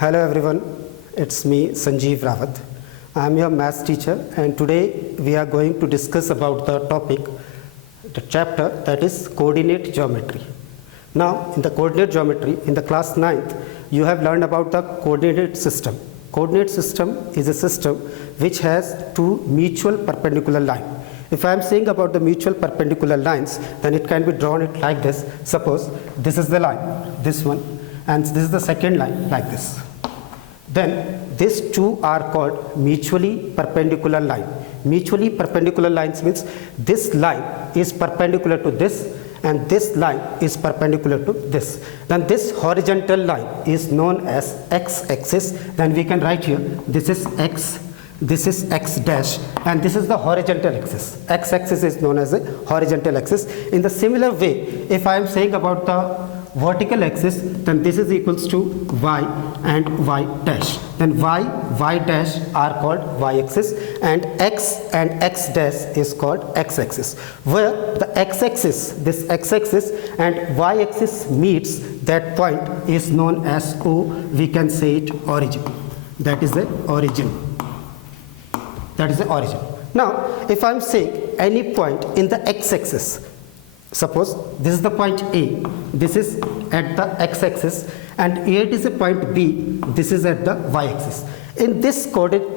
Hello everyone, it's me Sanjeev Rawat. I am your maths teacher and today we are going to discuss about the topic, the chapter that is coordinate geometry. Now in the coordinate geometry in the class 9th you have learned about the coordinate system. Coordinate system is a system which has two mutual perpendicular lines. If I am saying about the mutual perpendicular lines, then it can be drawn it like this. Suppose this is the line, this one, and this is the second line like this. Then these two are called mutually perpendicular line. Mutually perpendicular lines means this line is perpendicular to this and this line is perpendicular to this. Then this horizontal line is known as x-axis. Then we can write here this is x, this is x dash, and this is the horizontal axis. X-axis is known as a horizontal axis. In the similar way, if I am saying about the vertical axis, then this is equals to y and y dash. Then y dash are called y-axis and x dash is called x-axis. Where the x-axis, this x-axis and y-axis meets, that point is known as O. We can say it origin. That is the origin. That is the origin. Now, if I am saying any point in the x-axis, suppose this is the point A, this is at the x-axis, and here it is a point B, this is at the y-axis. In this coordinate,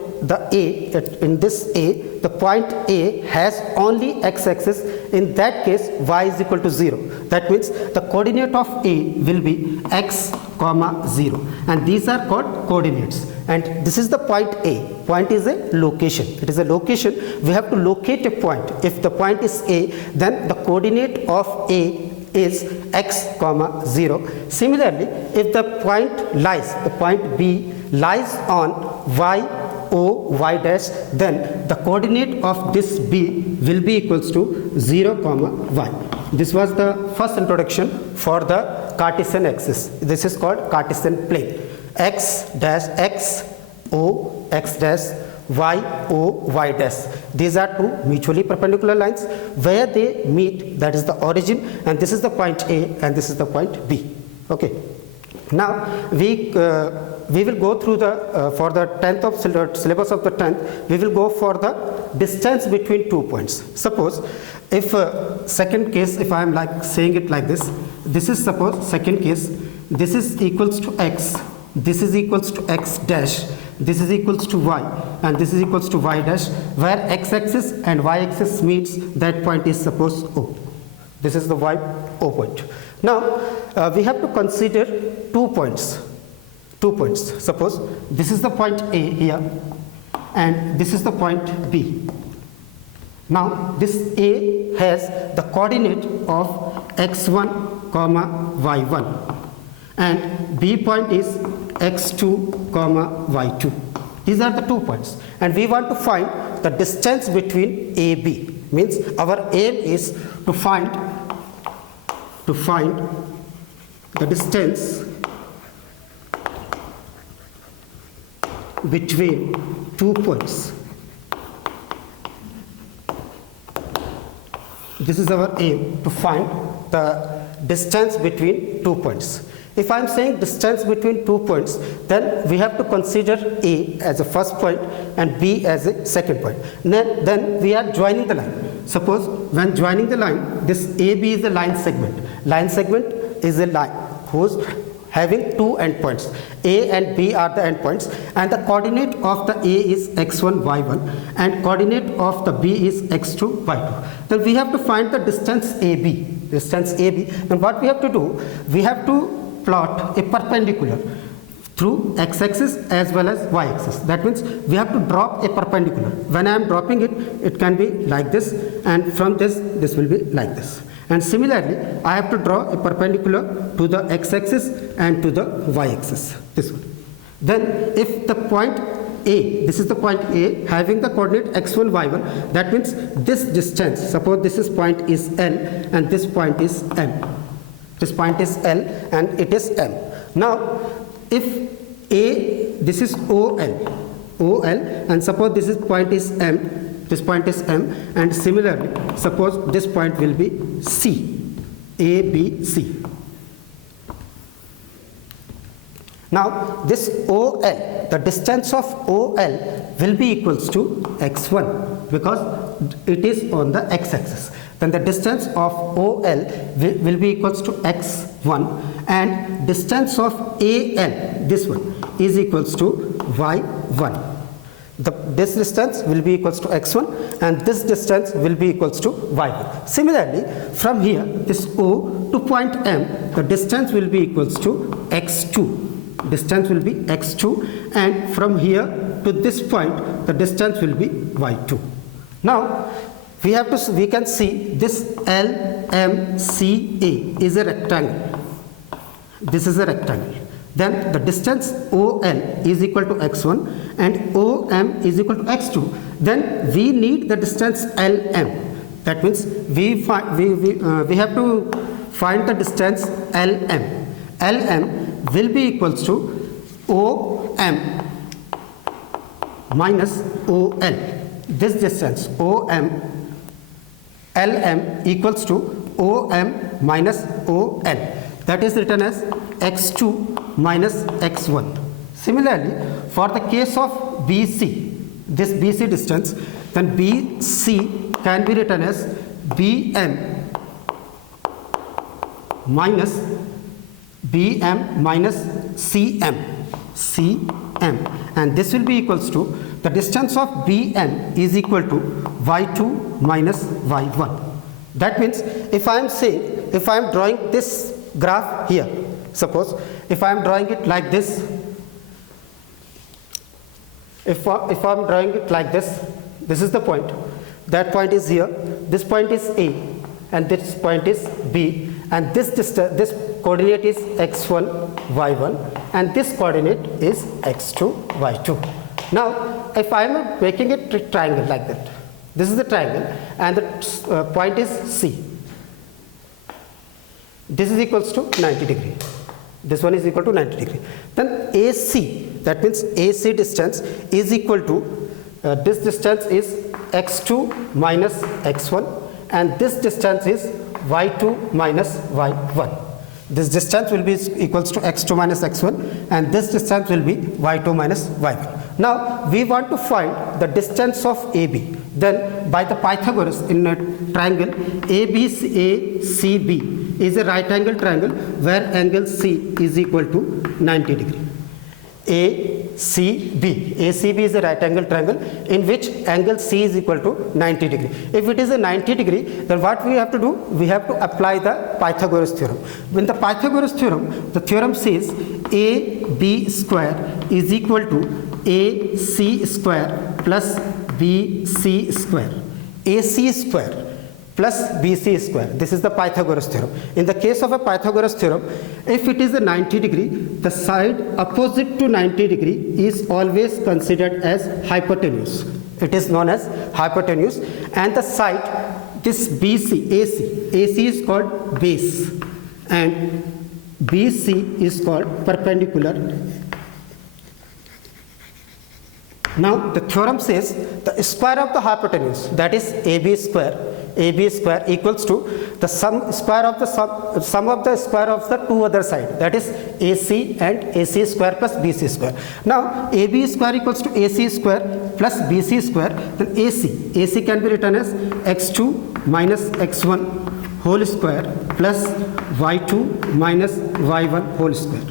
in this A, the point A has only x-axis. In that case, y is equal to 0. That means the coordinate of A will be x, 0, and these are called coordinates. And this is the point A. Point is a location. It is a location. We have to locate a point. If the point is A, then the coordinate of A is x, 0. Similarly, if the point B lies on y, O, y dash, then the coordinate of this B will be equals to 0, y. This was the first introduction for the Cartesian axis. This is called Cartesian plane. X dash x, O, x dash, y, O, y dash. These are two mutually perpendicular lines. Where they meet, that is the origin, and this is the point A and this is the point B. Okay. Now we will go through the for the 10th of syllabus of the 10th, we will go for the distance between 2 points. Suppose if second case, if I am like saying it like this, this is suppose second case, this is equals to x, this is equals to x dash, this is equals to y, and this is equals to y dash, where x-axis and y-axis meets, that point is suppose O. This is the O point. Now we have to consider 2 points. 2 points. Suppose this is the point A here and this is the point B. Now this A has the coordinate of x1, y1, and B point is x2, y2. These are the 2 points, and we want to find the distance between A, B. Means our aim is to find the distance between 2 points. This is our aim, to find the distance between 2 points. If I am saying distance between 2 points, then we have to consider A as a first point and B as a second point. Then we are joining the line. Suppose when joining the line, this AB is a line segment. Line segment is a line whose having 2 endpoints. A and B are the endpoints, and the coordinate of the A is x1, y1, and coordinate of the B is x2, y2. Then we have to find the distance AB. Distance AB. Then what we have to do? We have to plot a perpendicular through x-axis as well as y-axis. That means we have to drop a perpendicular. When I am dropping it, it can be like this, and from this will be like this. And similarly, I have to draw a perpendicular to the x-axis and to the y-axis. This one. Then if the point A, this is the point A having the coordinate x1, y1, that means this distance, suppose this is point is L and this point is M. This point is L and it is M. Now, if A, this is OL, and suppose this is point is M, this point is M, and similarly, suppose this point will be C, A, B, C. Now this OL, the distance of OL will be equals to x1 because it is on the x-axis. Then the distance of OL will be equals to x1 and distance of AL, this one, is equals to y1. This distance will be equals to x1 and this distance will be equals to y1. Similarly, from here, this O to point M, the distance will be equals to x2. Distance will be x2 and from here to this point, the distance will be y2. Now, we can see this LMCA is a rectangle. This is a rectangle. Then the distance OL is equal to x1 and OM is equal to x2. Then we need the distance LM. That means we have to find the distance LM. LM will be equals to OM minus OL. This distance OM LM equals to OM minus OL. That is written as x2 minus x1. Similarly, for the case of BC, this BC distance, then BC can be written as BM minus CM, and this will be equals to the distance of BM is equal to y2 minus y1. That means if I am drawing this graph here, suppose if I am drawing it like this, if I am drawing it like this, this is the point, that point is here, this point is A and this point is B, and this coordinate is x1 y1 and this coordinate is x2 y2. Now if I am making a triangle like that, this is the triangle and the point is C. This is equals to 90 degree. This one is equal to 90 degree. Then AC, that means AC distance is equal to, this distance is x2 minus x1 and this distance is y2 minus y1. This distance will be equals to x2 minus x1 and this distance will be y2 minus y1. Now we want to find the distance of AB. Then by the Pythagoras, in a triangle ABCB is a right angle triangle where angle C is equal to 90 degree. ACB is a right angle triangle in which angle C is equal to 90 degree. If it is a 90 degree, then what we have to do? We have to apply the Pythagoras theorem. When the Pythagoras theorem, the theorem says AB square is equal to AC square plus BC square. AC square plus BC square. This is the Pythagoras theorem. In the case of a Pythagoras theorem, if it is a 90 degree, the side opposite to 90 degree is always considered as hypotenuse. It is known as hypotenuse, and the side, this BC, AC is called base and BC is called perpendicular. Now the theorem says the square of the hypotenuse, that is AB square equals to the sum of the square of the two other side, that is AC and AC square plus BC square. Now AB square equals to AC square plus BC square, then AC can be written as x2 minus x1 whole square plus y2 minus y1 whole square.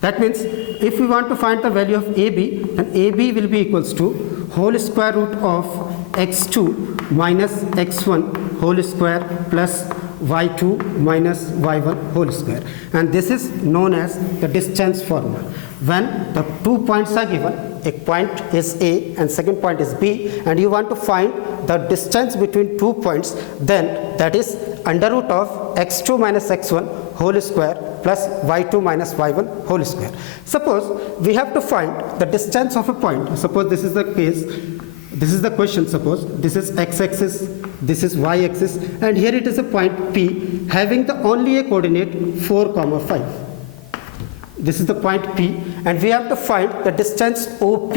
That means if we want to find the value of AB, then AB will be equals to whole square root of x2 minus x1 whole square plus y2 minus y1 whole square. And this is known as the distance formula. When the 2 points are given, a point is A and second point is B, and you want to find the distance between 2 points, then that is under root of x2 minus x1 whole square plus y2 minus y1 whole square. Suppose we have to find the distance of a point. Suppose this is the case, this is the question. Suppose this is x-axis, this is y-axis, and here it is a point P having the only a coordinate 4, 5. This is the point P, and we have to find the distance OP.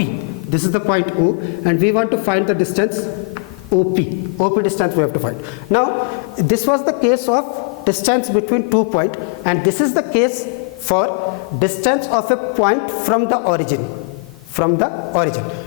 This is the point O, and we want to find the distance OP. OP distance we have to find. Now, this was the case of distance between 2 points, and this is the case for distance of a point from the origin.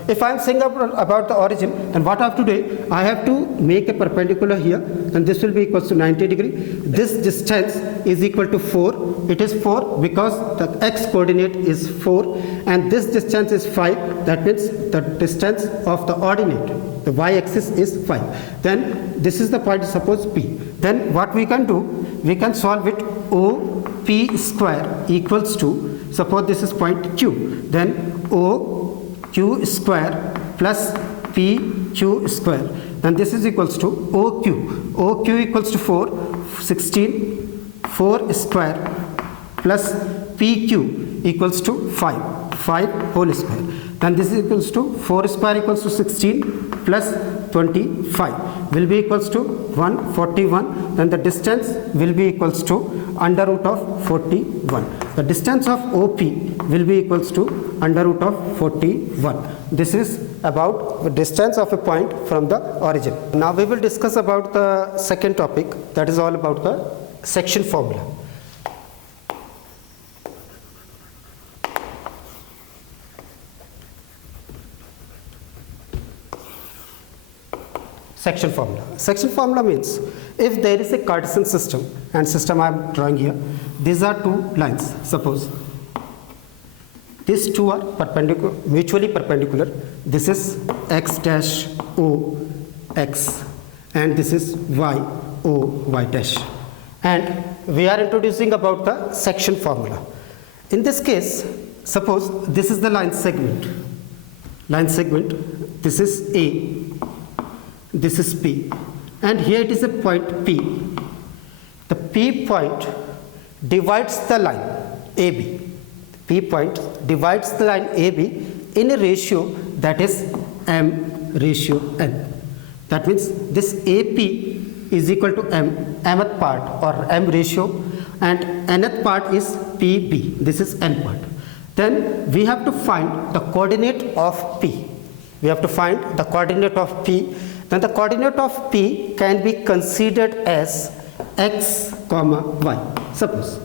If I am saying about the origin, then what I have to do, I have to make a perpendicular here, and this will be equal to 90 degree. This distance is equal to 4. It is 4 because the x coordinate is 4, and this distance is 5. That means the distance of the ordinate, the y-axis is 5. Then this is the point, suppose P. Then what we can do, we can solve it. OP square equals to, suppose this is point Q, then OQ square plus PQ square, then this is equals to OQ equals to 4, 16, 4 square plus PQ equals to 5 whole square, then this is equals to 4 square equals to 16 plus 25 will be equals to 141, then the distance will be equals to under root of 41. The distance of OP will be equals to under root of 41. This is about the distance of a point from the origin. Now we will discuss about the second topic, that is all about the section formula. Section formula means if there is a Cartesian system, and system I am drawing here, these are two lines. Suppose these two are perpendicular, mutually perpendicular. This is x dash O x, and this is y O y dash. And we are introducing about the section formula. In this case, suppose this is the line segment. This is A. This is P, and here it is a point P. The P point divides the line AB. P point divides the line AB in a ratio that is M ratio N. That means this AP is equal to mth part or M ratio, and nth part is PB. This is N part. Then we have to find the coordinate of P. Then the coordinate of P can be considered as x, y. Suppose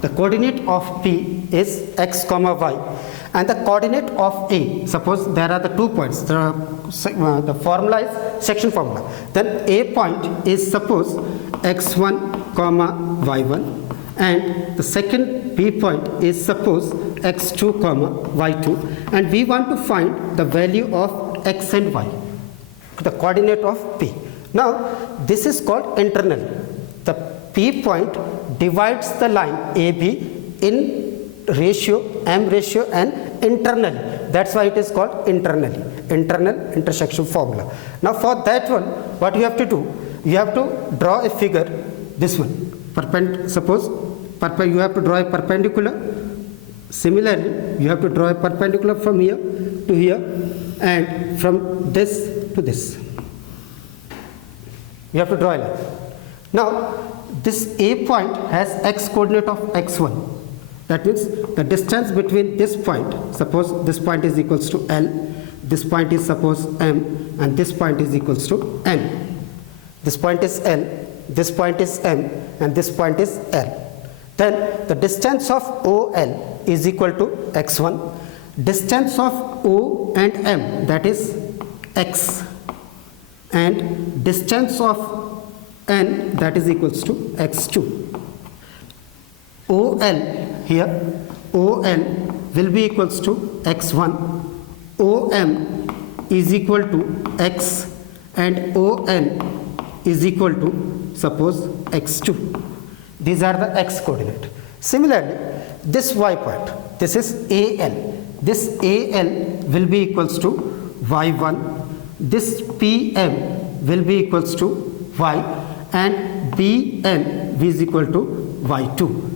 the coordinate of P is x, y, and the coordinate of A, suppose there are the 2 points, the formula is section formula. Then A point is suppose x1, y1, and the second B point is suppose x2, y2, and we want to find the value of x and y, the coordinate of P. Now this is called internal. The P point divides the line AB in ratio M ratio and internally. That's why it is called internal intersection formula. Now for that one, what you have to do, you have to draw a figure, this one, suppose you have to draw a perpendicular. Similarly, you have to draw a perpendicular from here to here, and from this to this. You have to draw a line. Now, this A point has x coordinate of x1. That means the distance between this point, suppose this point is equals to L, this point is suppose M, and this point is equals to N. This point is L, this point is M, and this point is L. Then the distance of OL is equal to x1. Distance of O and M, that is x, and distance of N, that is equals to x2. OL here, OL will be equals to x1, OM is equal to x, and ON is equal to suppose x2. These are the x coordinate. Similarly, this y point, this is AL. This AL will be equals to y1. This PM will be equals to y, and BN is equal to y2.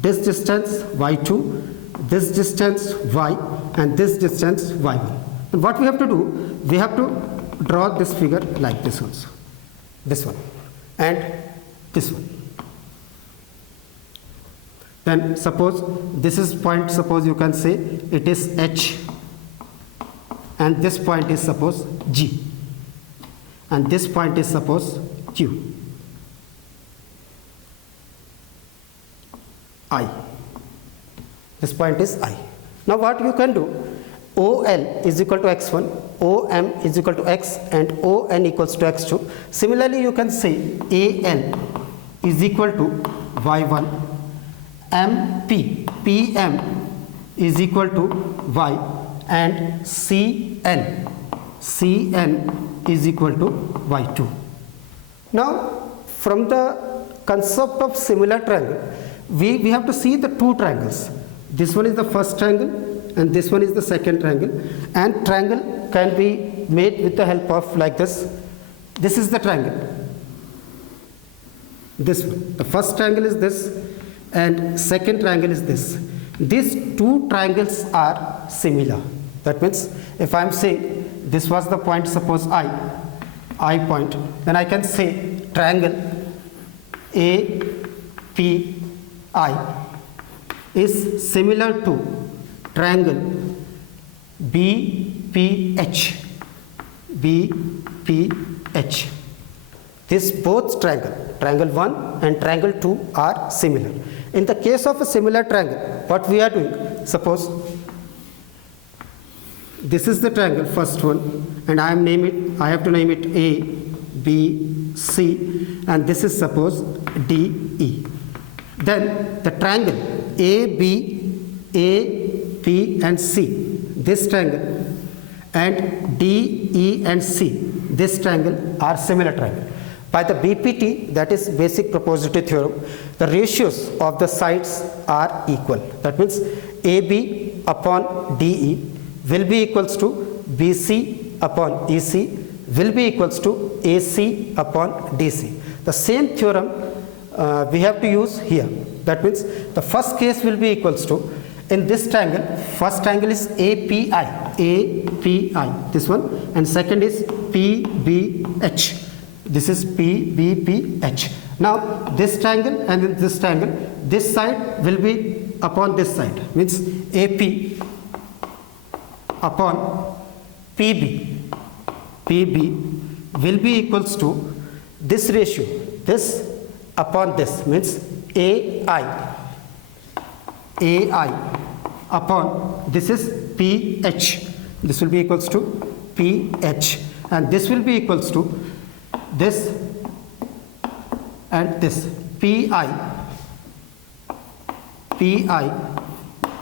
This distance y2, this distance y, and this distance y1. And what we have to do, we have to draw this figure like this also. This one and this one. Then suppose this is point, suppose you can say it is H, and this point is suppose G, and this point is suppose Q, I. This point is I. Now what you can do? OL is equal to x1, OM is equal to x, and ON equals to x2. Similarly, you can say AL is equal to y1, MP, PM is equal to y, and CN is equal to y2. Now, from the concept of similar triangle, we have to see the two triangles. This one is the first triangle and this one is the second triangle, and triangle can be made with the help of like this. This is the triangle. This one. The first triangle is this and second triangle is this. These two triangles are similar. That means if I am saying this was the point, suppose I point, then I can say triangle API is similar to triangle BPH. This both triangle 1 and triangle 2 are similar. In the case of a similar triangle, what we are doing, suppose this is the triangle, first one, and I have to name it A, B, C, and this is suppose D, E. Then the triangle AB, and C, this triangle, and D, E, and C, this triangle are similar triangle. By the BPT, that is basic propositive theorem, the ratios of the sides are equal. That means AB upon DE will be equals to BC upon EC will be equals to AC upon DC. The same theorem we have to use here. That means the first case will be equals to, in this triangle, first triangle is API, this one, and second is PBH. This is PBPH. Now this triangle and then this triangle, this side will be upon this side, means AP upon PB will be equals to this ratio, this upon this, means AI upon this is PH. This will be equals to PH, and this will be equals to this and this PI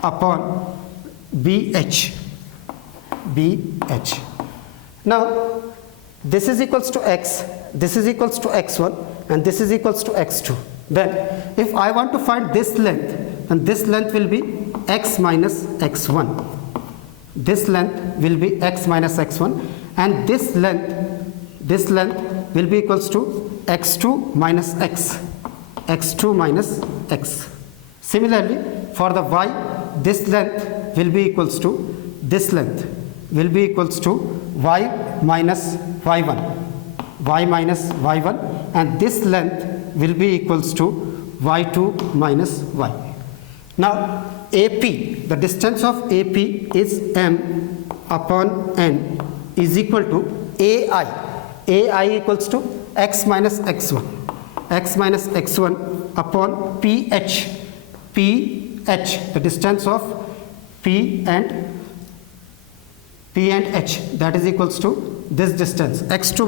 upon BH. Now this is equals to x, this is equals to x1, and this is equals to x2. Then if I want to find this length, then this length will be x minus x1. This length will be x minus x1, and this length will be equals to x2 minus x. Similarly, for the y, this length will be equals to this length will be equals to y minus y1, and this length will be equals to y2 minus y. Now AP, the distance of AP is m upon n is equal to AI equals to x minus x1 upon PH, the distance of P and H, that is equals to this distance, x2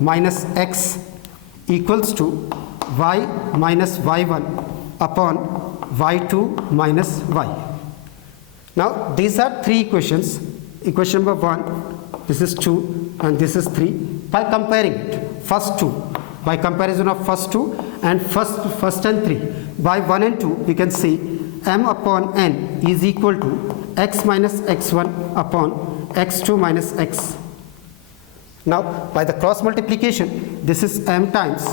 minus x equals to y minus y1 upon y2 minus y. Now these are three equations. Equation number 1, this is 2 and this is 3. By comparing it, first two, by comparison of first two and first and 3, by 1 and 2 we can see m upon n is equal to x minus x1 upon x2 minus x. Now by the cross multiplication, this is m times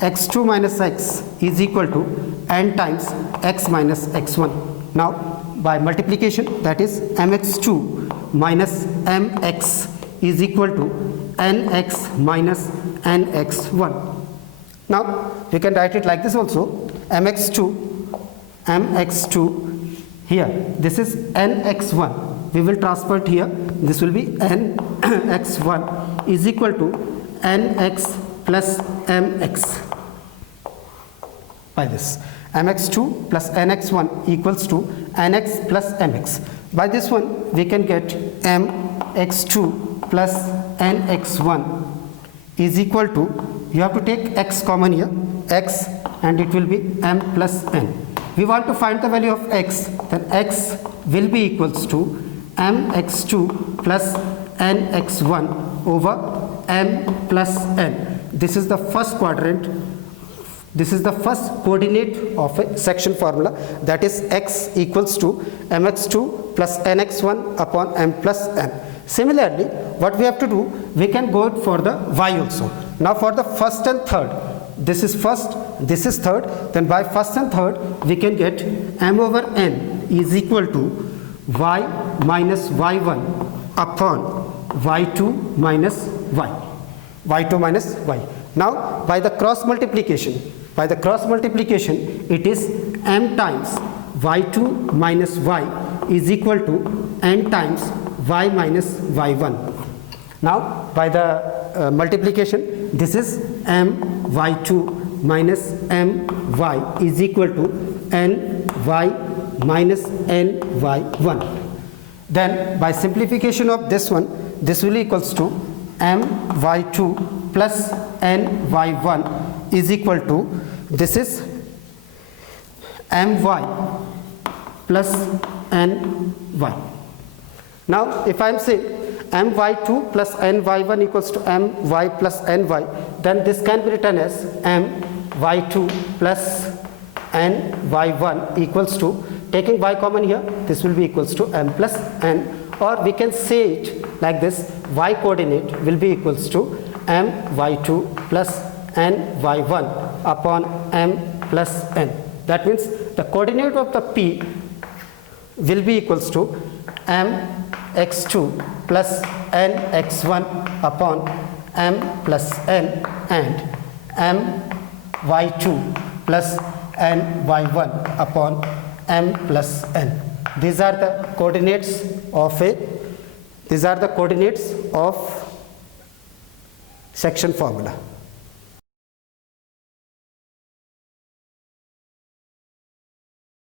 x2 minus x is equal to n times x minus x1. Now by multiplication, that is mx2 minus mx is equal to nx minus nx1. Now we can write it like this also, mx2 here, this is nx1, we will transfer it here, this will be nx1 is equal to nx plus mx by this, mx2 plus nx1 equals to nx plus mx. By this one we can get mx2 plus nx1 is equal to, you have to take x common here, x, and it will be m plus n. We want to find the value of x, then x will be equals to mx2 plus nx1 over m plus n. This is the first quadrant. This is the first coordinate of a section formula, that is x equals to mx2 plus nx1 upon m plus n. Similarly, what we have to do, we can go for the y also. Now for the first and third, this is first, this is third, then by first and third we can get m over n is equal to y minus y1 upon y2 minus y. y2 minus y. Now by the cross multiplication, it is m times y2 minus y is equal to n times y minus y1. Now by the multiplication, this is m y2 minus m y is equal to n y minus n y1. Then by simplification of this one, this will equals to m y2 plus n y1 is equal to, this is my plus ny. Now if I am saying my2 plus ny1 equals to my plus ny, then this can be written as my2 plus ny1 equals to, taking y common here, this will be equals to m plus n, or we can say it like this, y coordinate will be equals to my2 plus ny1 upon m plus n. That means the coordinate of the p will be equals to mx2 plus nx1 upon m plus n and my2 plus ny1 upon m plus n. These are the coordinates of section formula.